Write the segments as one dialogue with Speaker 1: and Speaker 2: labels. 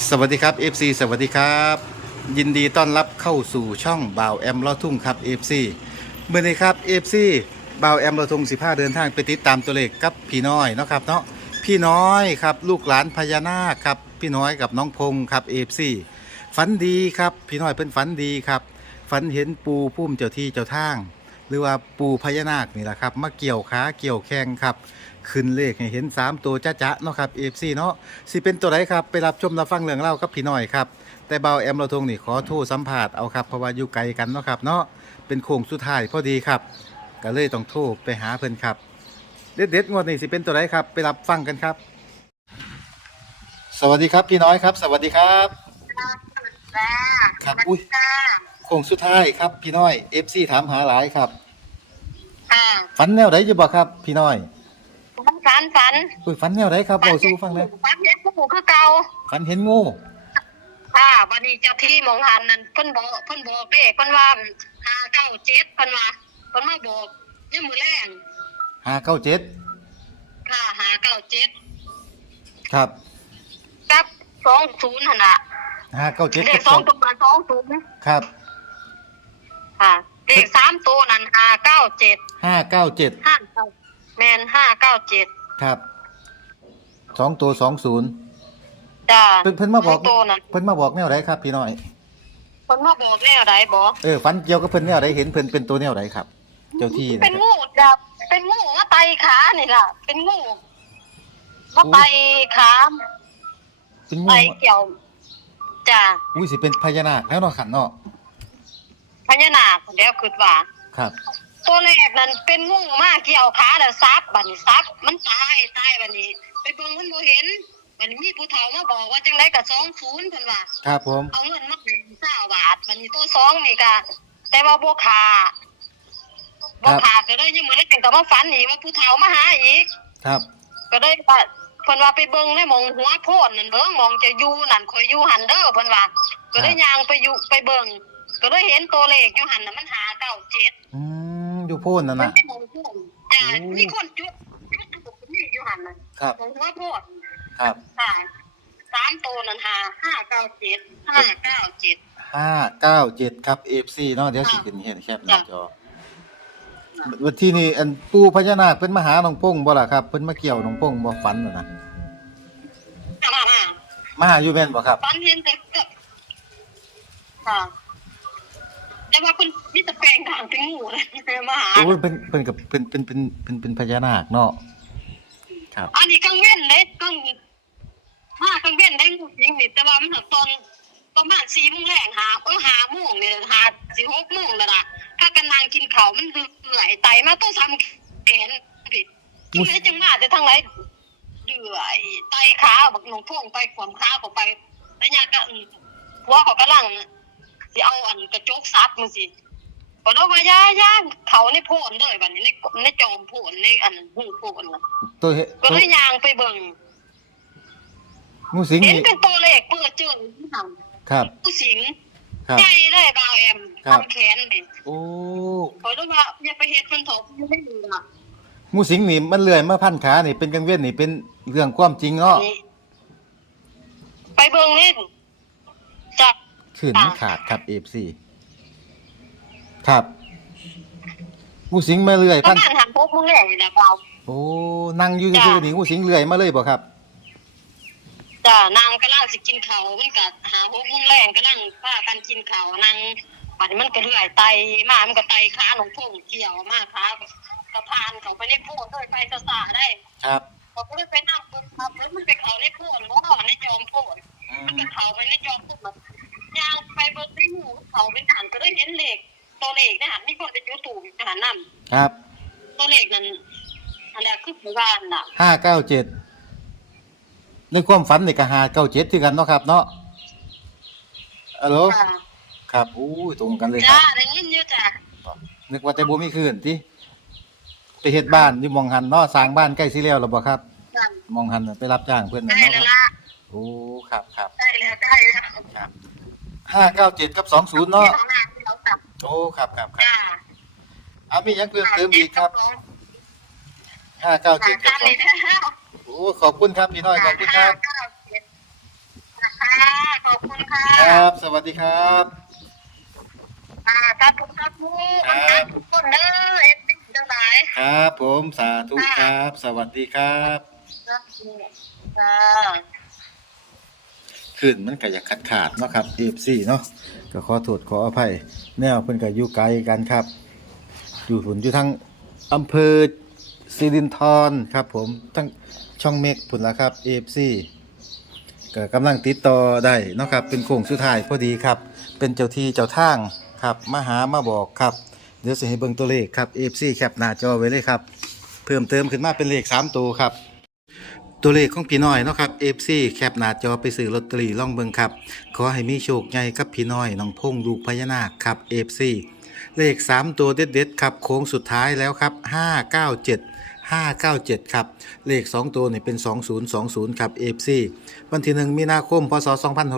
Speaker 1: สวัสดีครับ FC สวัสดีครับ ยินดีต้อนรับเข้าสู่ช่องบ่าวแอมลอทุ่งครับ FC เมื่อนี้ครับ FC บ่าวแอมลอทุ่ง15 เดินทางไปติดตามตัวเลขกับพี่น้อยเนาะครับเนาะพี่น้อยครับลูกหลานพญานาคครับพี่น้อยกับน้องพงครับ FC ฝันดีครับพี่น้อยเป็นฝันดีครับฝันเห็นปูพุ่มเจ้าที่เจ้าทาง รือว่าปูพญานาคนี่แหละครับมาเกี่ยวขาเกี่ยวแข้งครับ ขึ้นเลขให้เห็น 3 ตัวจ้าๆเนาะครับ FC เนาะสิเป็นตัวไหนครับไปรับชมรับฟังเรื่องเล่ากับพี่น้อยครับแต่เบาแอมเราทงนี่ขอโทษสัมผัสเอาครับเพราะว่าอยู่ไกลกันเนาะครับเนาะเป็นโค้งสุดท้ายพอดีครับ ก็เลยต้องโทรไปหาเพิ่นครับ เด็ดๆงวดนี้สิเป็นตัวไหนครับ ไปรับฟังกันครับ สวัสดีครับพี่น้อยครับ สวัสดีครับ
Speaker 2: จ้า
Speaker 1: ครับ
Speaker 2: สวัส
Speaker 1: อุ๊ย
Speaker 2: ดีจ้า
Speaker 1: โค้งสุดท้ายครับ พี่น้อย FC ถามหาหลายครับ
Speaker 2: อ่า
Speaker 1: ฝันแนวไหนอยู่บ่ครับ พี่น้อย
Speaker 2: ฝันฝันฝัน
Speaker 1: อุ้ยฝันแนวไหนครับเบาสู้ฟังเลย
Speaker 2: ฝันเห็นผู้คือเก่า
Speaker 1: ฝันเห็นงู
Speaker 2: ค่ะวันนี้เจ้าที่หมองหันนั่นเพิ่นบอกเพิ่นบอกเลขเพิ่นว่าห้าเก้าเจ็ดเพิ่นว่าเพิ่นมาบอกยังมือแรง
Speaker 1: ห้าเก้าเจ็ด
Speaker 2: ค่ะห้าเก้าเจ็ด
Speaker 1: ครับ
Speaker 2: กับสองศูนย์หั่นน่ะ
Speaker 1: ห้าเก้าเจ็ด
Speaker 2: เล
Speaker 1: กั
Speaker 2: ข
Speaker 1: บ
Speaker 2: ส
Speaker 1: ส
Speaker 2: อ
Speaker 1: องง
Speaker 2: ตัวสองศูนย์
Speaker 1: ครับ
Speaker 2: ค่ะเลขสามตัวนั่นห้าเก้าเจ็ด
Speaker 1: ห้าเก้าเจ็ด
Speaker 2: ห้าเก้าแมนห้าเก้าเจ็ด
Speaker 1: ครับสองตัวสองศูนย์
Speaker 2: จ้า
Speaker 1: เพิ่นเพิ่นมาบอก
Speaker 2: สงตัวนั่น
Speaker 1: เพิ่นมาบอกแนวไหนครับ พี่น้อย
Speaker 2: เพิ่นมาบอกแนวใดบอก
Speaker 1: เออฝันเกี่ยวกับเพิ่นแนวไหนเห็นเพิ่นเป็นตัวแนวไหนครับ เจ้าที่
Speaker 2: เป็น
Speaker 1: นะครับ
Speaker 2: งูดับเป็นงูมาไตขานี่ล่ะ เป็นงูมาไตขา
Speaker 1: เป็น
Speaker 2: ไต
Speaker 1: งู
Speaker 2: เกี่ยวจ้า
Speaker 1: อุ้ยสิเป็นพญานาคแล้วเนาะขันเนาะ
Speaker 2: พ ญานาคแล้วคิดว่า
Speaker 1: ครับ
Speaker 2: ตัวแรกนั้นเป็นงูมาเกี่ยวขาแล้วซับบัดนี้ซับมันตายตายบัดนี้ ไปเบิ่งมันบ่เห็นบัดนี้มีผู้เฒ่ามาบอกว่าจังไดก็20เพิ่นว่า
Speaker 1: ครับผม
Speaker 2: เอาเงินมาเป็น20บาทบัดนี้ตัวสองนี่ก็แต่ว่าบ่ขาบ่ขาก็เลยยังมื้อนี้ก็มาฝันอีกว่าผู้เฒ่ามาหาอีก
Speaker 1: ครับ
Speaker 2: ก็ได้ว่าเพิ่นว่าไปเบิ่งในหมองหัวโพนนั่นเบิ่งหมองจะอยู่นั่นข่อยอยู่หันเด้อเพิ่นว่าก็ได้ย่างไปอยู่ไปเบิ่ง ก็ได้เห็นตัวเลขอยู่หันน่ะมันหาเก้าเจ็ด
Speaker 1: อืมอยู่โพ่นนั่น
Speaker 2: มัน
Speaker 1: น่ะ
Speaker 2: เป็นหมองโพนจ้า
Speaker 1: โอ้
Speaker 2: มีคนจุดจุดถูกนี่อยู่หันน่ะ
Speaker 1: ครับ
Speaker 2: หมองหัวโพน
Speaker 1: ครับ
Speaker 2: ค่ะสามตัวนั่นหาห้าเก้าเจ็ดห้าเก้าเจ็ด
Speaker 1: ห้าเก้าเจ็ดครับ FC เนาะเดี๋ยวสิขึ้นเห็นแคบหน้าจอวันที่นี่อันปู่พญานาคเพิ่นมาหาน้องพงบ่ล่ะครับเพิ่นมาเกี่ยวน้องพงบ่ฝันน่ะนะ
Speaker 2: มามา
Speaker 1: มาหาอยู่แม่นบ่ครับ
Speaker 2: ฝันเห็นแต่ก็ค่ะ แต่ว่าเพิ่นมีแต่แปลงทางเป็นงูนะมาหา
Speaker 1: โอ้ยเป็นเป็นกับเป็นเป็นเป็นเป็นเป็นพญานาคเนาะครับ
Speaker 2: อันนี้กังเว้นเลยกังมากังเว้นได้งูจริงนี่แต่ว่ามันตอนประมาณสี่โมงแรงหาเออหาโมงเนี่ยหาสี่หกโมงแล้วล่ะถ้ากันนางกินเขาวมันเหนื่อยไตมาต้องทำแขนดิกินได้จังมาแต่ทางไหนเดือยไตขาบักหนูพ่วงไปขวมขาเขาไปแล้วยาก็อืมหัวเขากำลัง สิเอาอันกระจกซัดมันสิพอเราว่ายายาเขาในโพนเลยบัดนี้ในในจอมโพนในอันหูโพนน่ะ
Speaker 1: ตัวเฮ
Speaker 2: ก็
Speaker 1: ตัว
Speaker 2: เลยยางไปเบิ่ง
Speaker 1: งูสิง
Speaker 2: เห็น
Speaker 1: นี่
Speaker 2: เป็นตัวเลขเปิดเจอที่ท
Speaker 1: ครับำ
Speaker 2: ผู้สิง
Speaker 1: ครับ
Speaker 2: ใจเลยบาวแอม
Speaker 1: ครับ
Speaker 2: ทำแขนเลย
Speaker 1: โอ้
Speaker 2: เพราะว่าอย่าไปเฮ็ดมันถกไม่ได้ดูอะ
Speaker 1: งูสิงนี่มันเลื่อยมาพันขานี่เป็นกังเวียนนี่เป็นเรื่องความจริงเนาะ
Speaker 2: นี่ไปเบิ่งนี่จับ
Speaker 1: ขื่นมันขาดครับ FC ครับงูสิงมาเลื่อย
Speaker 2: ป
Speaker 1: พั
Speaker 2: ระ
Speaker 1: น
Speaker 2: มาณหันพกมึงแหล่นี่แหละเปล่า
Speaker 1: โอ้นั่งอยู่ซื่อๆนี่งูสิงเลื่อยมาเลยบ่ครับ
Speaker 2: จ้านางกำลังสิกินเขาวมันก็หาพกมึงแรงกำลังพากันกินเขาวนางปัดนี้มันก็เลื่อยไตมามันก็ไตขาหนองพงเกี่ยวมาขาสะพานเขาไปในโพดด้วยไปสะสาได้
Speaker 1: ครับ
Speaker 2: เขาก็เลยไปนั่งปุ๊บครับแล้วมันไปเขาในโพนบ่ในจอมโพน
Speaker 1: อื
Speaker 2: มัน
Speaker 1: ม
Speaker 2: ก็เขาไปในจอมโพนแบบ ยางไปเบิ่งได้หูเขาเป็นฐานก็ได้เห็นเลขตัวเลขนะฮะมีคนไปจุดตูมทหารน
Speaker 1: ครับำ
Speaker 2: ตัวเลขนั้นอันนี้คือหมู่บ้านน่ะ
Speaker 1: ห้าเก้าเจ็ดในความฝันนี่ก็หาเก้าเจ็ดที่กันเนาะครับ เนาะฮัลโหล
Speaker 2: จ้า
Speaker 1: ครับอู้ยตรงกันเลยค
Speaker 2: จ้า
Speaker 1: รับ
Speaker 2: ได้ยินอยู่จ้า
Speaker 1: นึกว่าแต่บ่มีคืนที่ไปเฮ็ดบ้านอยู่หมองหันเนาะสร้างบ้านใกล้สิแล้วหรือบ่ครับ
Speaker 2: จ้า
Speaker 1: หมองหันน่ะไปรับจ้างเพิ่นน่ะ
Speaker 2: ได้
Speaker 1: เนาะ
Speaker 2: แล้ว
Speaker 1: ครับ
Speaker 2: ล่ะ
Speaker 1: โอ้ครับครับ
Speaker 2: ได้แล้วได้แล้ว
Speaker 1: ครับ ห้าเก้าเจ็ดกับสองศูนย์เนาะ
Speaker 2: ของงานที่เราจับ
Speaker 1: โอ้ครับครับครับ
Speaker 2: จ้า
Speaker 1: เอามีหยังเพิ่มเติมอีกครับห้าเก้า
Speaker 2: จ้า
Speaker 1: เจ็ดกับ
Speaker 2: การ
Speaker 1: สอง
Speaker 2: นี้แล้ว
Speaker 1: โอ้ขอบคุณครับพี่น้อยขอบคุณครับ
Speaker 2: เก้าเจ็ดนะคะ
Speaker 1: สดีครับ
Speaker 2: อ่าครับผมครับผู้
Speaker 1: ครับ
Speaker 2: ทุกคนเด้อเอฟซีทั้งหลาย
Speaker 1: ครับผมสาธุครับ สวัสดีครับ
Speaker 2: ครับอ่า
Speaker 1: ขึ้นมันก็อยากขาดขาดเนาะครับ FC เนาะก็ขอโทษขออภัย แนวเพิ่นก็อยู่ไกลกันครับ อยู่ผุนอยู่ทั้งอำเภอสิรินธรครับผมทั้งช่องเมกผุนละครับ FC ก็กำลังติดต่อได้เนาะครับเป็นโค้งสุดท้ายพอดีครับ เป็นเจ้าที่เจ้าทางครับมาหามาบอกครับเดี๋ยวสิให้เบิ่งตัวเลขครับ FC แคปหน้าจอไว้เลยครับ เพิ่มเติมขึ้นมาเป็นเลข 3 ตัวครับ ตัวเลขของพี่น้อยเนาะครับ FC แคปหน้าจอไปซื้อลอตเตอรี่ล่องเบิงครับ ขอให้มีโชคใหญ่กับพี่น้อยน้องพงลูกพญานาคครับ FC เลข 3 ตัวเด็ดๆครับโค้งสุดท้ายแล้วครับ 597 597 ครับ เลข 2 ตัวนี่เป็น 2020 ครับ FC วันที่ 1 มีนาคม พศ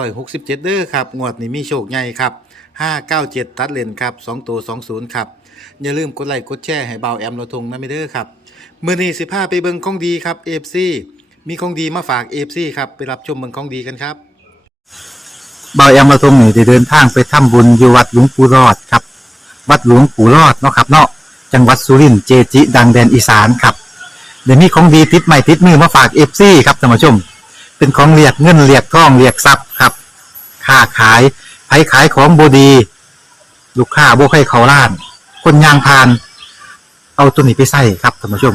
Speaker 1: 2567 เด้อครับ งวดนี้มีโชคใหญ่ครับ 597 ตัดเลนครับ 2 ตัว 20 ครับ อย่าลืมกดไลค์กดแชร์ให้เบาแอมเราทงนะไม่เด้อครับ มื่อนี้สิพาไปเบิงของดีครับเอฟซี มีของดีมาฝากเอฟซีครับ ไปรับชมเบิงของดีกันครับ เบาแอมมาทรงนี่ได้เดินทางไปทำบุญอยู่วัดหลวงปู่รอดครับ วัดหลวงปู่รอดเนาะครับเนาะจังหวัดสุรินทร์เจจิดังแดนอีสานครับเดี๋ยวนี้ของดีติดใหม่ติดมือมาฝากเอฟซีครับท่านผู้ชม เป็นของเรียกเงินเรียกทองเรียกทรัพย์ครับค้าขายไผขายของบดี ลูกค้าบ่ให้เขาล้าน คนยางพาน เอาตัวนี้ไปใส่ครับท่านผู้ชม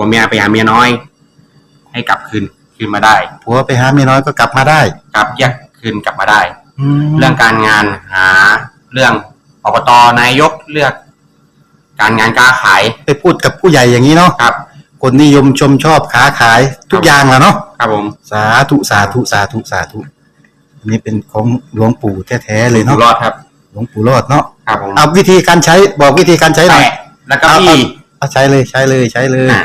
Speaker 3: ผัวเมียไปหาเมียน้อย ให้กลับคืนคืนมาได้
Speaker 1: ผัวไปหาเมียน้อยก็กลับมาได้
Speaker 3: กลับแยกคืนกลับมาได้
Speaker 1: แล้
Speaker 3: เรื่
Speaker 1: ว
Speaker 3: องการงานหาเรื่องอบตนายกเลือก การงานการขาย
Speaker 1: ไปพูดกับผู้ใหญ่อย่างนี้เนาะ
Speaker 3: ครับ
Speaker 1: คนนิยมชมชอบค้าขายทุกอย่างแหล้วเนาะ
Speaker 3: ครับผม
Speaker 1: สาธุสาธุสาธุสาธุอันนี้เป็นของหลวงปู่แท้ๆเลย
Speaker 3: อยู่
Speaker 1: เนาะ
Speaker 3: รอดครับ
Speaker 1: หลวงปู่รอดเนาะ
Speaker 3: ครับผม
Speaker 1: เอาวิธีการใช้บอกวิธีการใช้หน่อย
Speaker 3: แตะแล้วก็บี้
Speaker 1: เอาใช้เลยใช้เลยใช้เลย
Speaker 3: อะ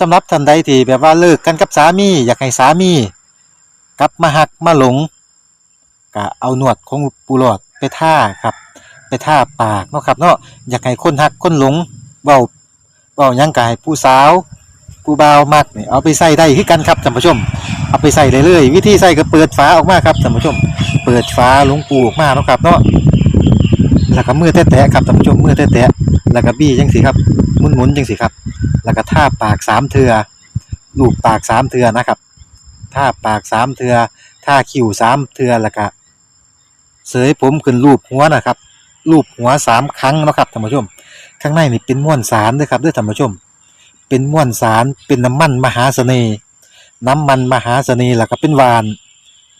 Speaker 1: สำหรับท่านใดที่แบบว่าเลิกกันกับสามี อยากให้สามีกลับมาหักมาหลงก็เอาหนวดของปูหลอดไปท่าครับ ไปท่าปากเนาะครับเนาะอยากให้คนหักคนหลงเบาเบายังกายผู้สาวผู้บ่าวมักเนี่ยเอาไปใส่ได้คือกันครับท่านผู้ชม เอาไปใส่เลยเลยวิธีใส่ก็เปิดฝาออกมาครับท่านผู้ชม เปิดฝาหลวงปูออกมาเนาะครับเนาะแล้วก็มือแตะๆครับท่านผู้ชมมือแตะ แล้วก็บี้จังสิครับหมุนๆจังสิครับ แล้วก็ท่าปากสามเทือลูบปากสามเทือนะครับท่าปากสามเทือท่าคิ้วสามเทือแล้วก็เสยผมขึ้นรูปหัวนะครับรูปหัวสามครั้งนะครับท่านผู้ชม ข้างในนี่เป็นม้วนสารด้วยครับด้วยท่านผู้ชม เป็นม้วนสารเป็นน้ำมันมหาเสน่ห์น้ำมันมหาเสน่ห์แล้วก็เป็นหวาน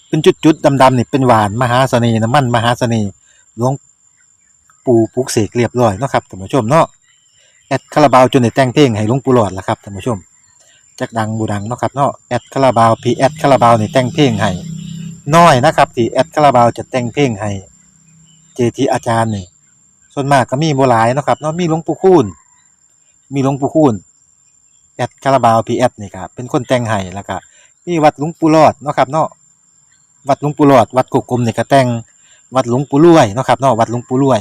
Speaker 1: เป็นจุดๆดำๆนี่เป็นหวานมหาเสน่ห์น้ำมันมหาเสน่ห์หลวง ปูปลุกเสกเรียบร้อยเนาะครับท่านผู้ชมเนาะแอดคาราบาวจนได้แต่งเพลงให้หลวงปู่หลอดละครับท่านผู้ชมจักดังบูดังเนาะครับเนาะแอดคาราบาวพีแอดคาราบาวนี่แต่งเพลงให้น้อยนะครับที่แอดคาราบาวจะแต่งเพลงให้เจทีอาจารย์นี่ส่วนมากก็มีบ่หลายเนาะครับเนาะมีหลวงปู่คูณมีหลวงปู่คูณแอดคาราบาวพีแอดนี่ครับเป็นคนแต่งให้แล้วก็มีวัดหลวงปู่หลอดเนาะครับเนาะวัดหลวงปู่หลอดวัดกุกกลมนี่ก็แต่งวัดหลวงปู่รวยเนาะครับเนาะวัดหลวงปู่รวย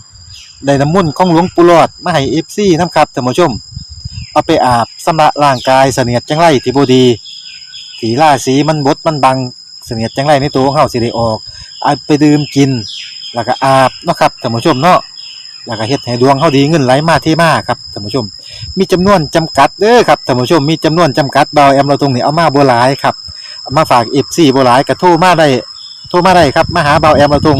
Speaker 1: ได้น้ำมุนต์ของหลวงปู่หลอดมาให้ FC นํครับท่านผู้ชม เอาไปอาบสำระร่างกายเสนียดจังไรที่บดีถีล่าสีมันบดมันบังเสนียดจังไรในตัวของเฮาสิได้ออกเอาไปดื่มกิน แล้วก็อาบเนาะครับท่านผู้ชมเนาะแล้วก็เฮ็ดให้ดวงเฮาดีเงินไหลมาเทมาครับท่านผู้ชม มีจำนวนจำกัดเด้อครับท่านผู้ชมมีจำนวนจำกัดเบาแอมเราตรงนี้เอามาบ่หลายครับเอามาฝาก FC บ่หลายก็โทรมาได้โทรมาได้ครับมาหาเบาแอมเราตรง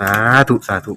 Speaker 1: สาธุ สาธุ